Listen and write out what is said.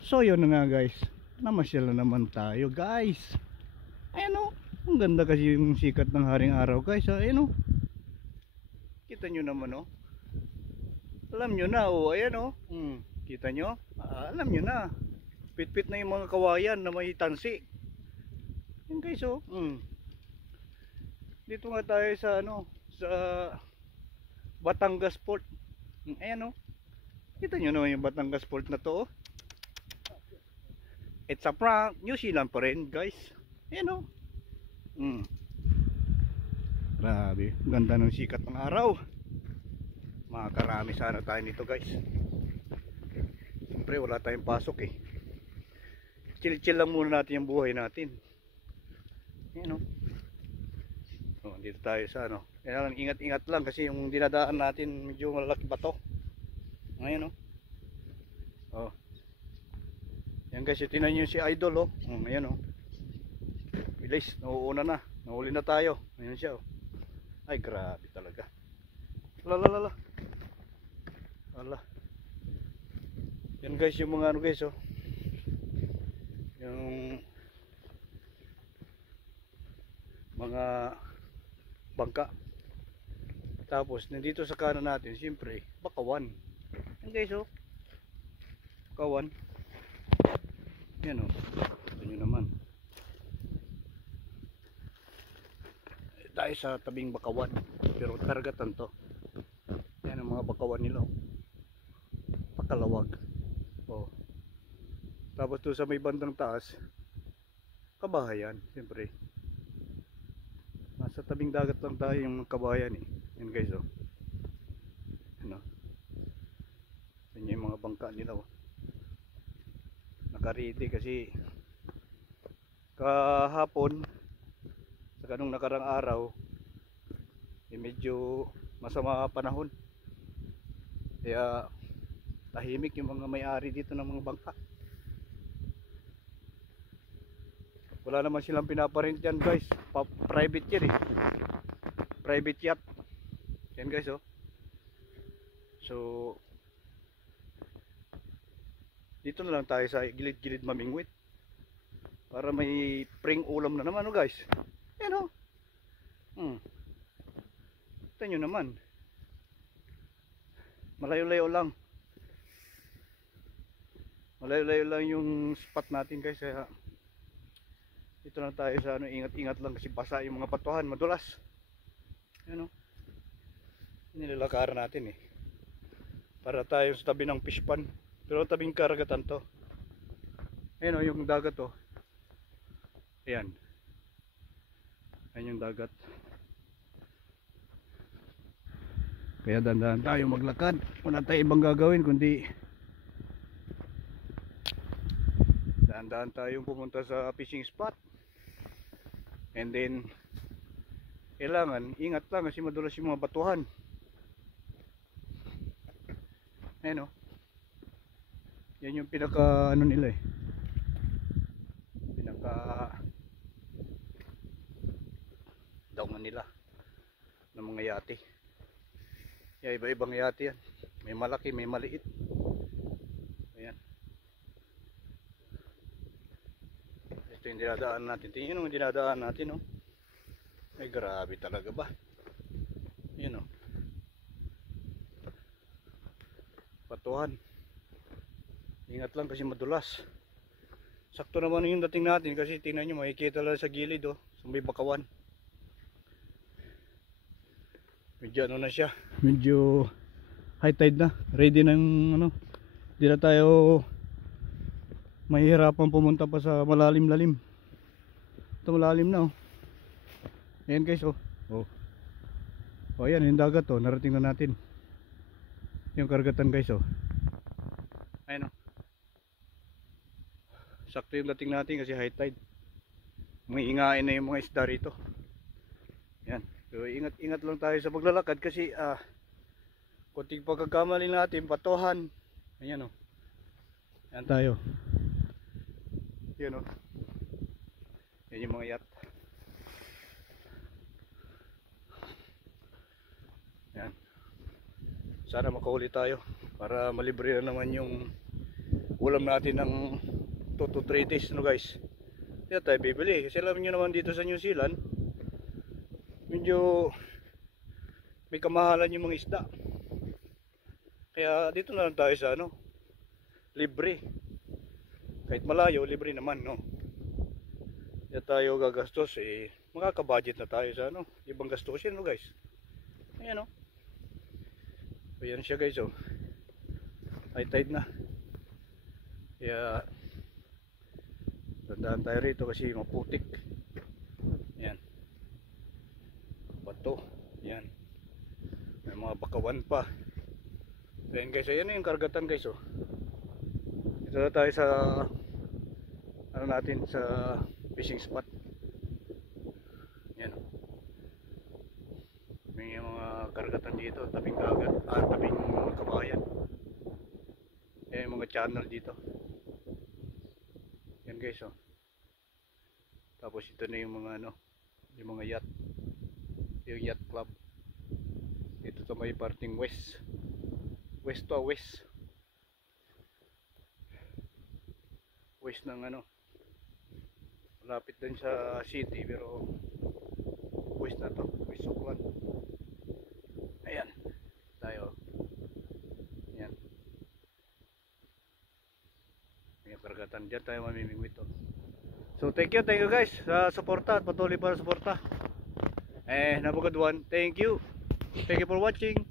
So yun na nga guys, namasyal na naman tayo guys. Ayan o, ang ganda kasi yung sikat ng haring araw guys. Ayan o, kita nyo naman o. Alam nyo na o, ayan o. Kita nyo? Alam nyo na. Pit-pit na yung mga kawayan na may tansi. Ayan guys o. Dito nga tayo sa ano, sa Batangas Port. Ayan o. Kita nyo naman yung Batangas Port na to o. It's a prank, New Zealand pa rin guys. Ayan o. Grabe, ganda ng sikat ng araw. Makakarami sana tayo nito guys. Siyempre wala tayong pasok eh. Chill-chill lang muna natin yung buhay natin. Ayan o. Dito tayo sa ano. Kailangan ingat-ingat lang kasi yung dinadaan natin medyo malaki bato. Ayan o. Yan guys, tinan nyo si Idol oh. Ayan oh. Bilis, nauuna na. Nahuli na tayo. Ayan siya oh. Ay grabe talaga. Lalalala. Ala. Yan guys yung mga ano guys oh. Yung mga bangka. Tapos nandito sa kanan natin, siyempre, bakawan. Yan guys oh. Bakawan. Yan o, ito nyo naman. Tayo sa tabing bakawan, pero karagatan to. Yan ang mga bakawan nila. Pakalawag. Tapos to sa may bandang taas, kabahayan, siyempre. Nasa tabing dagat lang tayo yung kabahayan eh. Yan guys o. Ano? Yan yung mga bangka nila o. Nakariti kasi kahapon sa kanong nakarang araw medyo masama panahon kaya tahimik yung mga may-ari dito ng mga bangka. Wala naman silang pinaparent yan guys, private yan eh, private yacht yan guys oh. So dito na lang tayo sa gilid-gilid mamingwit para may pring ulam na naman oh guys. Yan oh. Ito nyo naman. Malayo-layo lang. Malayo-layo lang yung spot natin guys. Kaya dito lang tayo sa ano, ingat-ingat lang kasi basa yung mga batuhan, madulas. Yan oh. Nilalakaran natin eh. Para tayo sa tabi ng fish pond. Pero tabing karagatan to. Ayan o yung dagat o. Ayan. Ayan yung dagat. Kaya dandahan tayo maglakad. Wala tayo ibang gagawin kundi dandahan tayong pumunta sa fishing spot. And then kailangan ingat lang kasi madulas yung mga batuhan. Ayan o. Yan yung pinaka ano nila eh. Pinaka daungan nila ng mga yate. Yeah, iba-ibang yate yan. May malaki, may maliit. Ayan. Ito yung dinadaan natin. Tingnan yung dinadaan natin oh. Ay grabe talaga ba? Yan oh. Batuhan. Ingat lang kasi madulas. Sakto naman yung dating natin kasi tingnan nyo makikita lang sa gilid oh, sa may bakawan. Medyo ano na siya, medyo high tide na, ready na yung ano. Hindi na tayo mahihirapan pumunta pa sa malalim-lalim. Ito malalim na oh. Ayan guys oh. Oh ayan yung dagat oh, narating na natin. Yung karagatan guys oh. Ayan oh. Sakto yung dating natin kasi high tide. Mangingain na yung mga isda rito. Yan. So ingat-ingat lang tayo sa paglalakad kasi kunting pagkakamali natin, patuhan. Ayan o. Yan tayo. Yan o. Yan yung mga yacht. Yan. Sana makahuli tayo para malibre na naman yung ulam natin ng 2 to 3 days, no guys. Kaya tayo bibili kasi alam nyo naman dito sa New Zealand medyo may kamahalan yung mga isda. Kaya dito na lang tayo sa ano, libre. Kahit malayo, libre naman, no. Kaya tayo gagastos, makaka-budget na tayo sa ano, ibang gastusin, no guys. Ayan, no. Ayan siya guys, oh. High tide na. Kaya tandaan tayo rito kasi maputik. Ayan. Bato. Ayan. May mga bakawan pa. Ayan guys, ayan na yung karagatan guys, oh. Ito na tayo sa ano natin, sa fishing spot. Ayan, oh. May mga karagatan dito, tabing dagat, tabing kabayan. Ayan yung mga channel dito. Yan guys, oh. Tapos ito na yung mga ano, yung mga yacht. Yung yacht club. Ito sa may parting west. West to west. West ng ano. Malapit din sa city pero west na to. West Auckland. Ayan. Tayo. Ayan. May karagatan. Diyan tayo mamimingwit to. So thank you guys sa suporta at patuloy para suporta. Have a good one. Thank you for watching.